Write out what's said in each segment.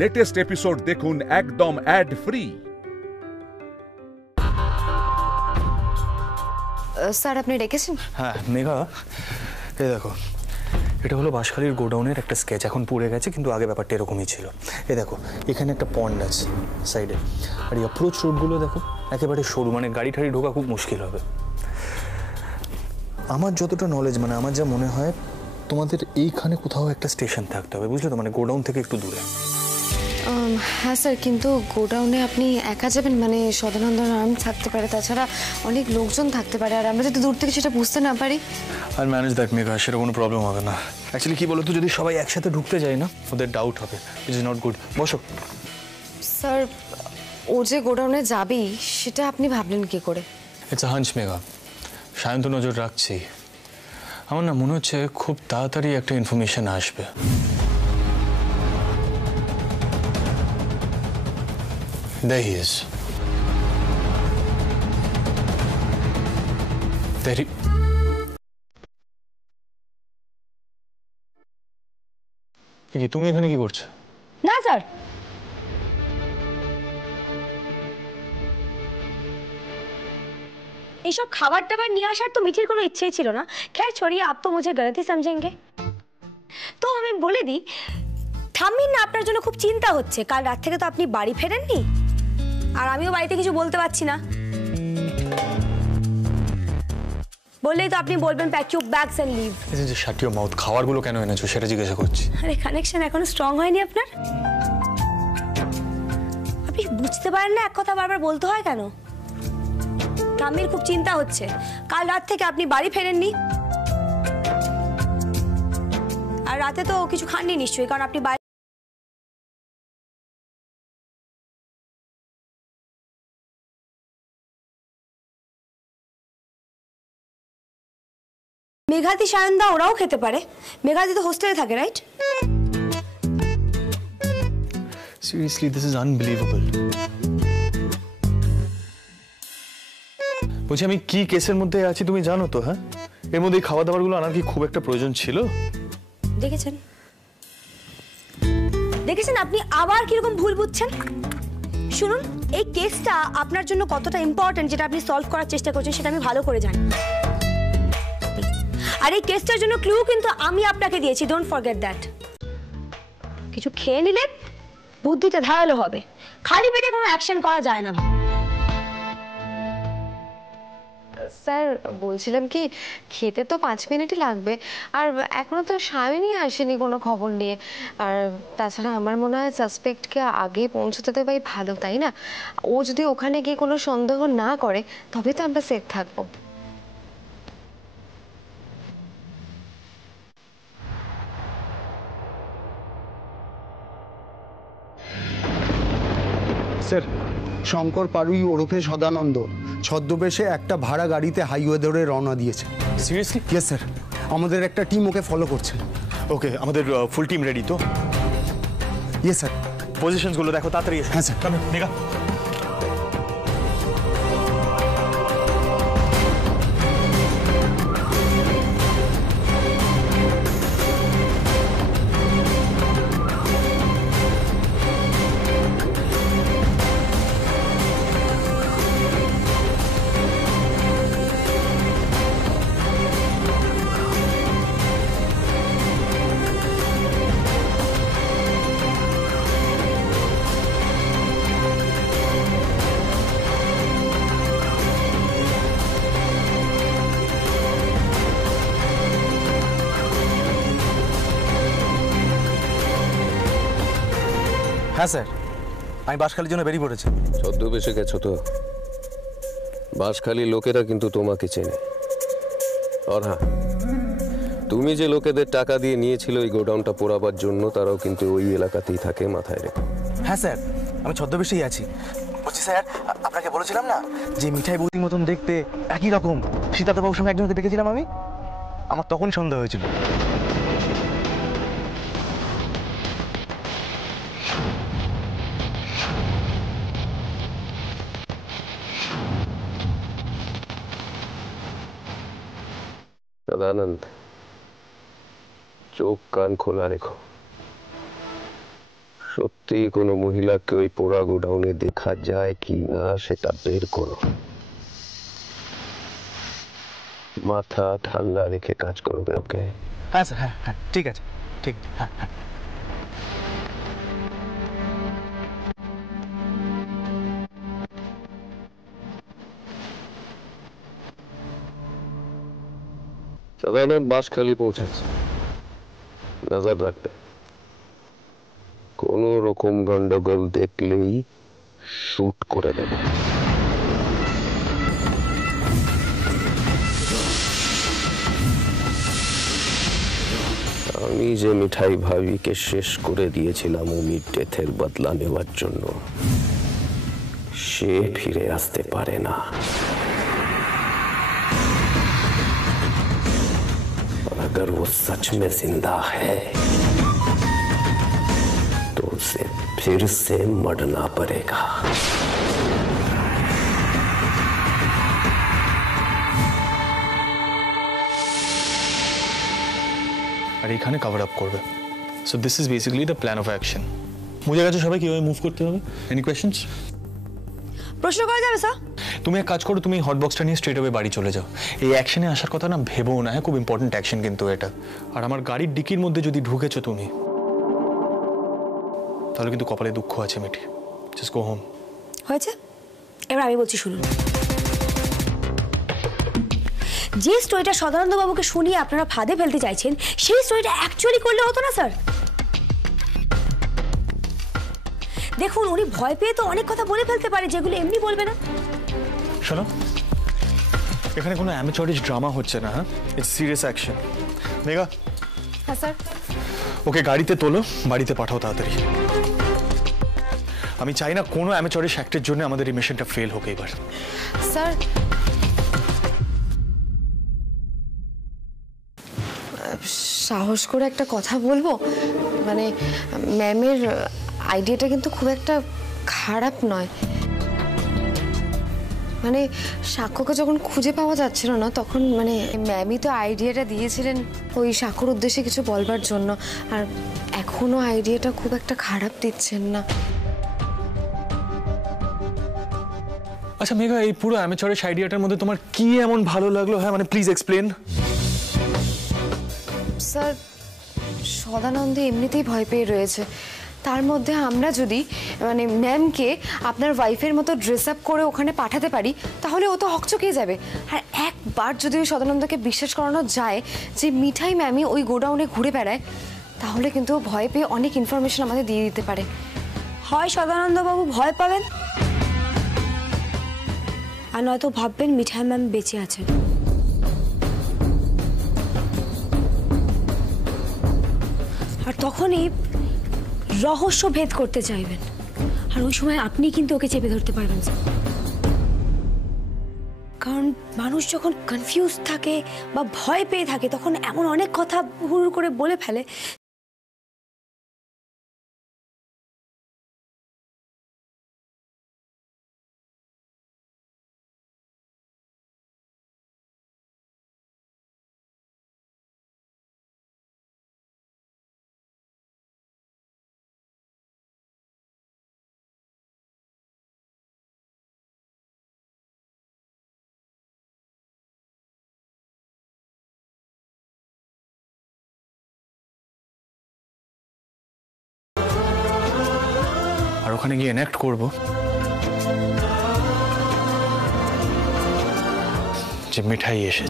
Latest episode দেখুন একদম add free. Sir আপনি ডেকেছেন? হ্যাঁ মেঘা, এই দেখো, এটা হলো বাঁশখালীর গোডাউনের একটা স্কেচ। এখন পুড়ে গেছে, কিন্তু আগে ব্যাপারটা এরকমই ছিল। এই দেখো, এখানে একটা পন্ড আছে সাইডে, আর এই অ্যাপ্রোচ রোডগুলো দেখো একেবারে সরু, মানে গাড়ি ঠাড়ি ঢোকা খুব মুশকিল হবে। আমার যতটা নলেজ, মানে আমার যা মনে হয়, তোমাদের এইখানে কোথাও একটা স্টেশন থাকতে হবে, বুঝলে তো, মানে গোডাউন থেকে একটু দূরে। হ্যাঁ স্যার, কিন্তু গোডাউনে আপনি একা যাবেন? মানে সদানন্দন আরাম থাকতে পারে, তাছাড়া অনেক লোকজন থাকতে পারে, আর আমরা যদি দূর থেকে সেটা বুঝতে না পারি। আর ম্যানেজ দ্যাট মেঘা, সেটা কোনো প্রবলেম হবে না। অ্যাকচুয়ালি কি বলতো, যদি সবাই একসাথে ঢুকতে যায় না, ওদের ডাউট হবে, ইট ইজ নট গুড। বসো। স্যার, ও যে গোডাউনে যাবেই, সেটা আপনি ভাবলেন কি করে? It's a hunch Megha, Sayanta নজর রাখছি। আমার না মনে হচ্ছে খুব তাড়াতাড়ি একটা ইনফরমেশন আসবে। There he is. There he... কি তুমি এখানে কি করছো? না স্যার, এইসব খাবার টাবার নিয়ে আসার তো মিঠির কোনো ইচ্ছেই ছিল না। খैर छोड़िए, आप तो मुझे गलत ही समझेंगे। তো আমি বলে দিই, ঠাম্মির না আপনার জন্য খুব চিন্তা হচ্ছে। কাল রাত থেকে তো আপনি বাড়ি ফেরেননি, আর আমিও বাড়িতে কিছু বলতে পারছি না। বললেই তো আপনি বলবেন pack your bags and leave. এই যে শাট ইউর মাউথ, খাবারগুলো কেন এনেছো সেটা জিজ্ঞাসা করছি। আরে কানেকশন এখনো স্ট্রং হয়নি আপনার? আপনি বুঝতে পারেন না এক কথা বারবার বলতে হয় কেন? ঠাম্মির খুব চিন্তা হচ্ছে, কাল রাত থেকে আপনি বাড়ি ফেরেননি, আর রাতে তো কিছু খাননি নিশ্চয়ই, কারণ আপনি মেঘাতি সায়নদা ওরাও খেতে পারে। মেঘাতি তো হোস্টেলে থাকে, right? Seriously this is unbelievable. বলছি, আমি কি কেসের মধ্যে আছি তুমি জানো তো? হ্যাঁ, এর মধ্যে এই খাওয়া দাওয়ারগুলো আনার কি খুব একটা প্রয়োজন ছিল? দেখেছেন দেখেছেন আপনি আবার কিরকম ভুল বুঝছেন। শুনুন, এই কেসটা আপনার জন্য কতটা ইম্পর্টেন্ট, যেটা আপনি সলভ করার চেষ্টা করছেন, সেটা আমি ভালো করে জানি। আর এই কেসটার জন্য ক্লু কিন্তু আমি আপনাকে দিয়েছি, ডোন্ট ফরগেট দ্যাট। কিছু খেয়ে নিলে বুদ্ধিটা ধারালো হবে, খালি পেটে কোনো অ্যাকশন করা যায় না। স্যার বলছিলাম কি, খেতে তো 5 মিনিটই লাগবে, আর এখনো তো সায়নই আসেনি কোনো খবর নিয়ে। আর তাছাড়া আমার মনে হয় সাসপেক্টকে আগে পৌঁছতে দেওয়াই ভালো, তাই না? ও যদি ওখানে গিয়ে কোনো সন্দেহ না করে, তবে তো আমরা সেফ থাকবো। স্যার, শঙ্কর পারুই ওরফে সদানন্দ ছদ্মবেশে একটা ভাড়া গাড়িতে হাইওয়ে ধরে রওনা দিয়েছে। সিরিয়াসলি? ইয়েস স্যার, আমাদের একটা টিম ওকে ফলো করছে। ওকে, আমাদের ফুল টিম রেডি তো? Yes sir. পজিশনসগুলো দেখো তাড়াতাড়ি। হ্যাঁ স্যার। মেঘা, হ্যাঁ স্যার, আমি বাঁশখালীর জন্য বেরিয়ে পড়েছি। ছদ্মবেশে গেছো তো? বাঁশখালীর লোকেরা কিন্তু তোমাকে চেনে। আর হ্যাঁ, তুমি যে লোকেদের টাকা দিয়ে নিয়েছিল ওই গোডাউনটা পোড়াবার জন্য, তারাও কিন্তু ওই এলাকাতেই থাকে, মাথায় রেখো। হ্যাঁ স্যার, আমি ছদ্মবেশেই আছি। বলছি স্যার, আপনাকে বলেছিলাম না যে মিঠাই বৌদির মতন দেখতে, একই রকম সীতাতো বাবুর সঙ্গে একজনকে দেখেছিলাম আমি। আমার তখন সন্দেহ হয়েছিল। সদানন্দ, চোখ কান খোলা রেখো। সত্যি কোনো মহিলাকে ওই পোড়া গোডাউনে দেখা যায় কি না সেটা বের করো। মাথা ঠান্ডা রেখে কাজ করবে, ওকে? হ্যাঁ স্যার, হ্যাঁ হ্যাঁ ঠিক আছে, ঠিক, হ্যাঁ হ্যাঁ। সাধারণ বাঁশখালী পৌঁছেছে, নজর রাখবে। কোনো রকম গন্ডগোল দেখলেই শুট করে দেবে। আমি যে মিঠাই ভাবিকে শেষ করে দিয়েছিলাম অমির ডেথের বদলা নেওয়ার জন্য, সে ফিরে আসতে পারে না। अगर वो सच में जिंदा है तो उसे फिर से मरना पड़ेगा। আর এখানে কভার আপ করবে। So this is basically the plan of action. বুঝে গেছো সবাই কিভাবে মুভ করতে হবে? Any questions? প্রশ্ন করা যাবে স্যার? তুমি এক কাজ করো, তুমি হট বক্সটা নিয়ে স্ট্রেট অ্যাওয়ে বাড়ি চলে যাও। এই অ্যাকশনে আসার কথা না ভেবো না, খুব ইম্পর্টেন্ট অ্যাকশন কিন্তু এটা। আর আমার গাড়ির ডিকির মধ্যে যদি ঢুকেছো তুমি, তাহলে কিন্তু কপালে দুঃখ আছে মিঠি। Just go home. হয়েছে, এবার আমি বলছি শুনুন। যে স্টোরিটা সদানন্দ বাবুকে শুনিয়ে আপনারা ফাঁদে ফেলতে চাইছেন, সেই স্টোরিটা অ্যাকচুয়ালি করলে হতো না স্যার? দেখুন, উনি ভয় পেয়ে তো অনেক কথা বলে ফেলতে পারে যেগুলো এমনি বলবে না। শোনো, এখানে কোনো অ্যামেচরিশ ড্রামা হচ্ছে না, হ্যাঁ? It's serious action. মেঘা, হ্যাঁ স্যার। ওকে গাড়িতে তোলো, বাড়িতে পাঠাও তাড়াতাড়ি। আমি চাই না কোনো অ্যামেচরিশ অ্যাক্টের জন্য আমাদের এই মিশনটা ফেল হোক এবার। স্যার, সাহস করে একটা কথা বলবো, মানে ম্যামের আইডিয়াটা কিন্তু খুব একটা খারাপ নয়। মানে সাক্ষ্যকে যখন খুঁজে পাওয়া যাচ্ছিল না, তখন মানে ম্যামই তো আইডিয়াটা দিয়েছিলেন ওই সাক্ষ্যর উদ্দেশ্যে কিছু বলবার জন্য। আর এখনো আইডিয়াটা খুব একটা খারাপ দিচ্ছেন না। আচ্ছা মেঘা, এই পুরো অ্যামেচরিশ আইডিয়াটার মধ্যে তোমার কি এমন ভালো লাগলো? হ্যাঁ, মানে প্লিজ এক্সপ্লেন। স্যার, সদানন্দে এমনিতেই ভয় পেয়ে রয়েছে, তার মধ্যে আমরা যদি মানে ম্যামকে আপনার ওয়াইফের মতো ড্রেস আপ করে ওখানে পাঠাতে পারি, তাহলে ও তো হকচকিয়ে যাবে। আর একবার যদি ওই সদানন্দকে বিশ্বাস করানো যায় যে মিঠাই ম্যামই ওই গোডাউনে ঘুরে বেড়ায়, তাহলে কিন্তু ও ভয় পেয়ে অনেক ইনফরমেশন আমাদের দিয়ে দিতে পারে। হয় সদানন্দ বাবু ভয় পাবেন, আর নয়তো ভাববেন মিঠাই ম্যাম বেঁচে আছেন। আর তখনই রহস্য ভেদ করতে চাইবেন, আর ওই সময় আপনি কিন্তু ওকে চেপে ধরতে পারবেন। কারণ মানুষ যখন কনফিউজ থাকে বা ভয় পেয়ে থাকে, তখন এমন অনেক কথা হুড় করে বলে ফেলে। আর ওখানে গিয়ে এনঅ্যাক্ট করবো যে মিঠাই এসে।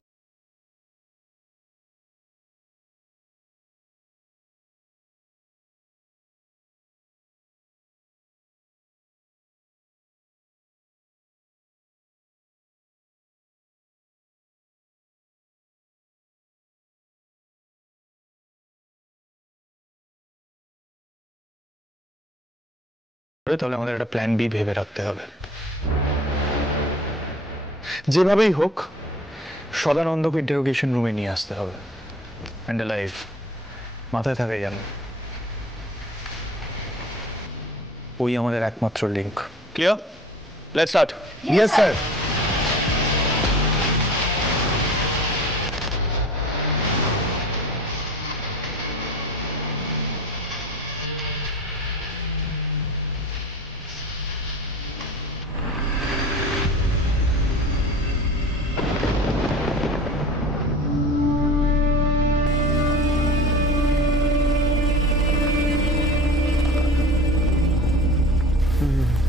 তাহলে আমাদের একটা প্ল্যান বি ভেবে রাখতে হবে। যেভাবেই হোক সদানন্দকে ইন্টারোগেশন রুমে নিয়ে আসতে হবে, অ্যান্ড লাইফ মাথায় থাকে যেন। ওই আমাদের একমাত্র link. Clear? Let's start. Yes sir.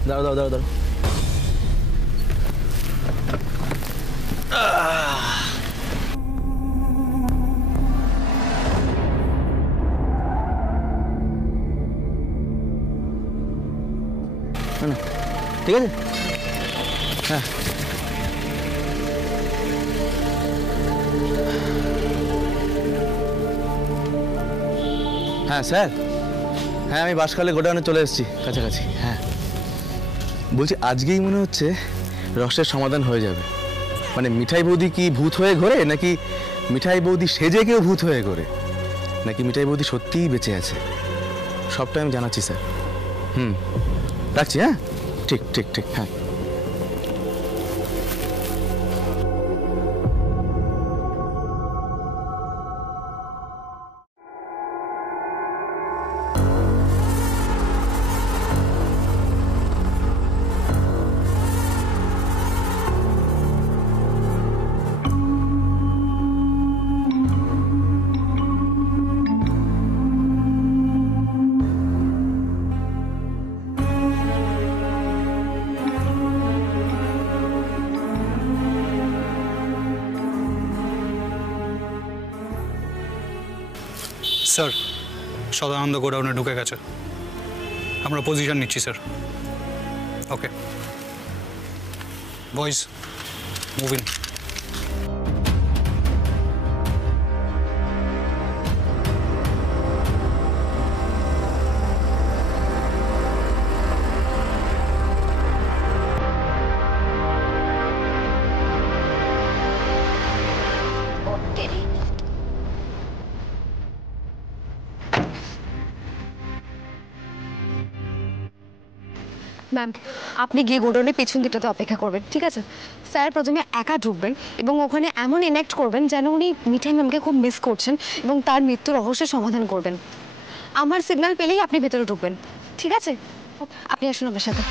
দাঁড়াও দাঁড়াও দাঁড়াও দাঁড়াও। না, ঠিক আছে। হ্যাঁ হ্যাঁ স্যার, হ্যাঁ আমি বাঁশখালী গোডাউনে চলে এসেছি, কাছাকাছি। হ্যাঁ বলছি আজকেই মনে হচ্ছে রহস্যের সমাধান হয়ে যাবে। মানে মিঠাই বৌদি কি ভূত হয়ে ঘোরে, নাকি মিঠাই বৌদি সেজে কেউ ভূত হয়ে ঘোরে, নাকি মিঠাই বৌদি সত্যিই বেঁচে আছে, সবটাই আমি জানাচ্ছি স্যার। রাখছি। হ্যাঁ ঠিক ঠিক ঠিক। হ্যাঁ স্যার, সদানন্দ গোডাউনে ঢুকে গেছে, আমরা পজিশন নিচ্ছি sir. Okay boys, move in. Ma'am, আপনি গিয়ে গোডাউনের পেছন দিকটাতে অপেক্ষা করবেন, ঠিক আছে? স্যার প্রথমে একা ঢুকবেন এবং ওখানে এমন ইনেক্ট করবেন যেন উনি মিঠাই ম্যামকে খুব মিস করছেন এবং তার মৃত্যুর রহস্যের সমাধান করবেন। আমার সিগন্যাল পেলেই আপনি ভেতরে ঢুকবেন, ঠিক আছে? আপনি আসুন আমার সাথে।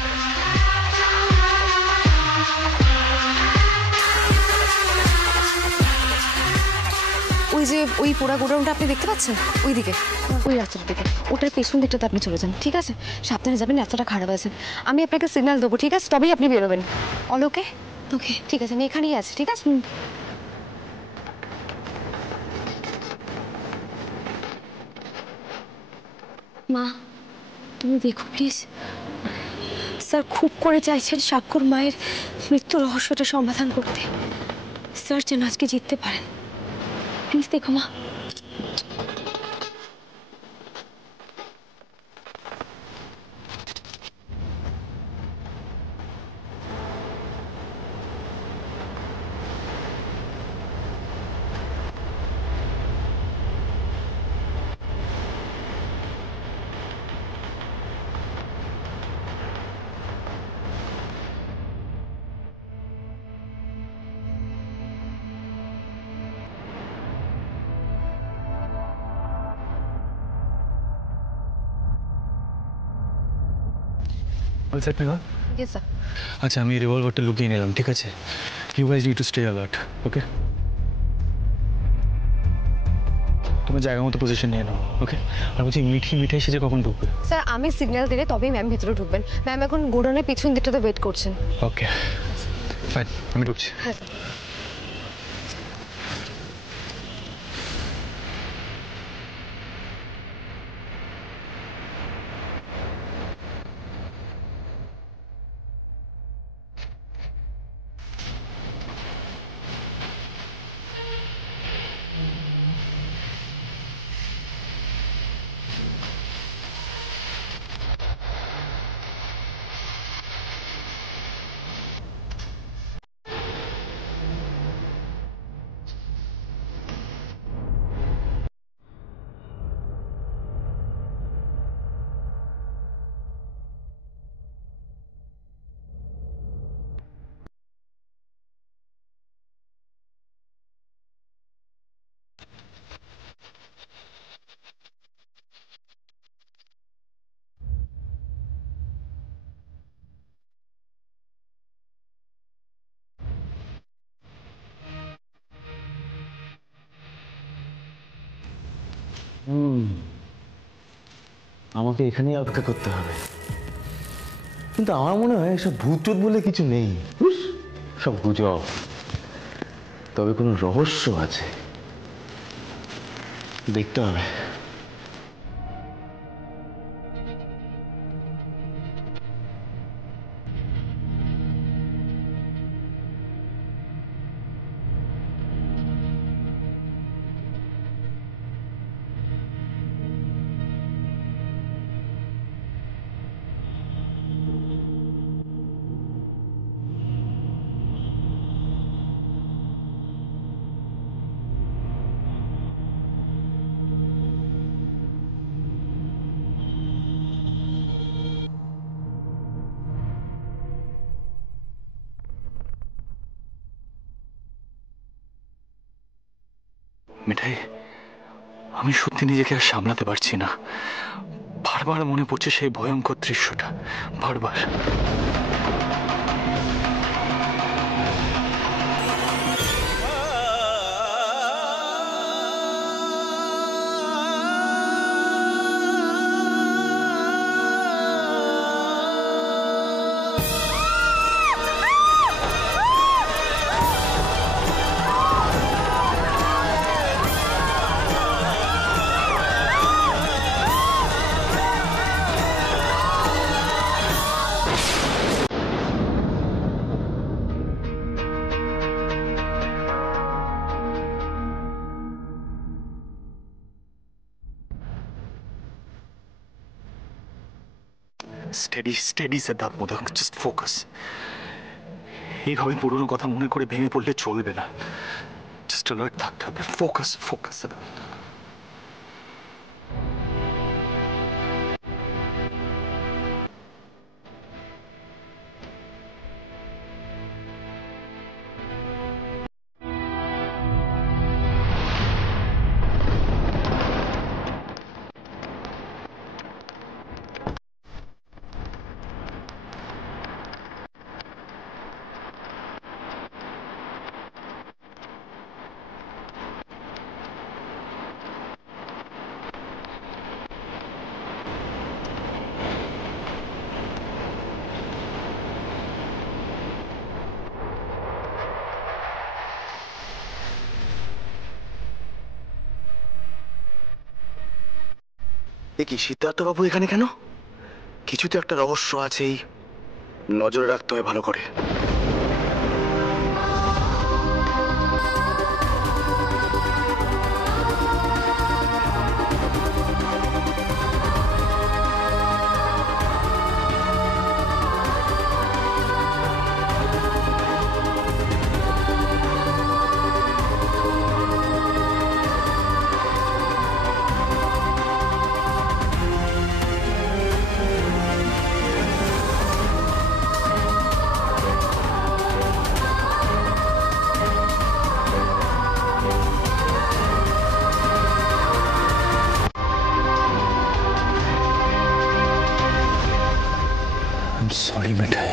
ওই যে ওই পোড়া গোডাউনটা আপনি দেখতে পাচ্ছেন, ওই দিকে, ওই রাস্তাটার দিকে, ওটার পেছন দিকটাতে আপনি চলে যান, ঠিক আছে? সাবধানে যাবেন, রাস্তাটা খারাপ আছে। আমি আপনাকে সিগন্যাল দেবো, ঠিক আছে? তবেই আপনি বেরোবেন। ওকে ওকে ঠিক আছে, আমি এখানেই আছি, ঠিক আছে? মা তুমি দেখো প্লিজ, স্যার খুব করে চাইছেন সাক্ষর মায়ের মৃত্যু রহস্যটা সমাধান করতে। স্যার যেন আজকে জিততে পারেন, প্লিজ দেখো মা। Yes, sir. আচ্ছা, আমি রিভলভারটা লুকিয়ে নিলাম, ঠিক আছে? You guys need to stay alert, okay? তোমার জায়গা মতো পজিশন নিয়ে নাও, ওকে? আর বলছি মিঠাই সেজে কখন ঢুকবে? স্যার আমি সিগন্যাল দিলে তবেই ম্যাম ভেতরে ঢুকবেন। ম্যাম এখন গোডাউনের পিছন দিকটাতে ওয়েট করছেন। ওকে ফাইন, আমি ঢুকছি। হ্যাঁ স্যার। আমাকে এখানেই অপেক্ষা করতে হবে। কিন্তু আমার মনে হয় এসব ভূত বলে কিছু নেই, সব গুজব। তবে কোনো রহস্য আছে, দেখতে হবে। মিঠাই, আমি সত্যি নিজেকে আর সামলাতে পারছি না। বারবার মনে পড়ছে সেই ভয়ঙ্কর দৃশ্যটা, বারবার। Steady steady Siddharth Modak, just focus. এইভাবে পুরনো কথা মনে করে ভেঙে পড়লে চলবে না, জাস্ট অ্যালার্ট থাকতে হবে। Focus focus Siddharth. কি সিদ্ধার্থবাবু এখানে কেন? কিছু তো একটা রহস্য আছেই, নজরে রাখতে হয় ভালো করে। Sorry Mithai,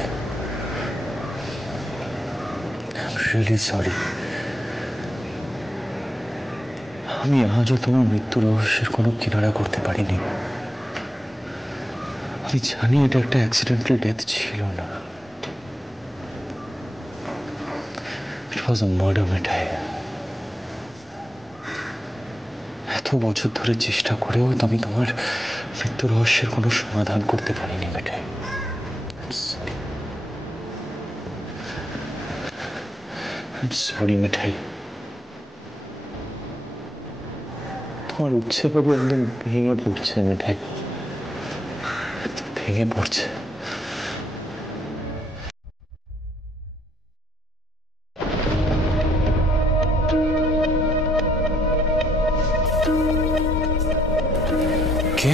I'm really sorry. আমি আজও তোমার মৃত্যু রহস্যের কোনো কিনারা করতে পারিনি। আমি জানি এটা একটা অ্যাক্সিডেন্টাল ডেথ ছিল না, ইট ওয়াজ আ মার্ডার মিঠাই। এত বছর ধরে চেষ্টা করেও আমি তোমার মৃত্যু রহস্যের কোনো সমাধান করতে পারিনি মিঠাই। I'm sorry মিঠাই। তোমার উচ্ছে বাবু একদম ভেঙে পড়ছে মিঠাই, ভেঙে পড়ছে। কে?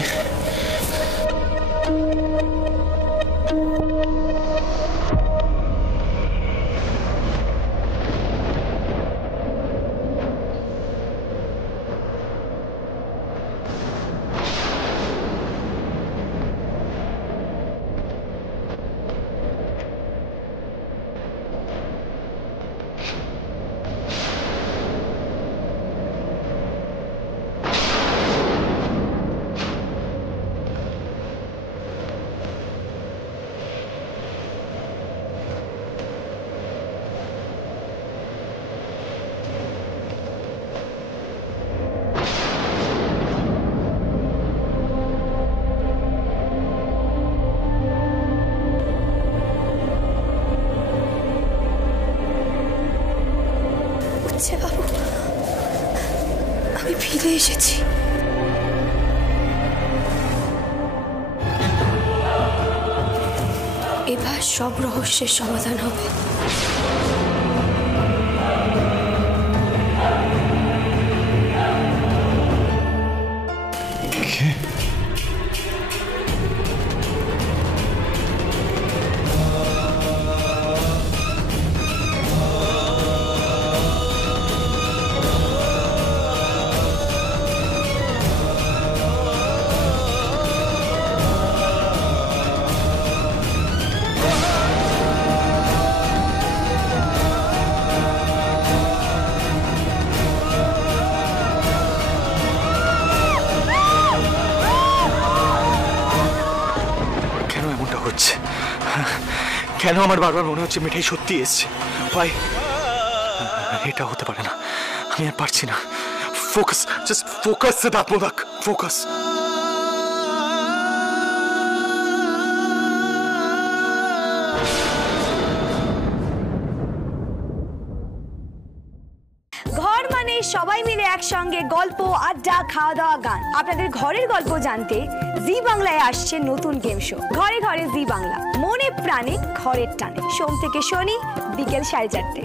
চলে এসেছি। এবার সব রহস্যের সমাধান হবে। কেন আমার বারবার মনে হচ্ছে মিঠাই সত্যি এসছে? ভাই এটা হতে পারে না, আমি আর পারছি না। Focus, just focus Siddharth Modak, focus. ঘর মানে সবাই মিলে একসঙ্গে গল্প, আড্ডা, খাওয়া দাওয়া, গান। আপনাদের ঘরের গল্প জানতে জি বাংলায় আসছে নতুন গেম শো ঘরে ঘরে জি বাংলা। মনে প্রাণে ঘরের টানে, সোম থেকে শনি বিকেল 4:30।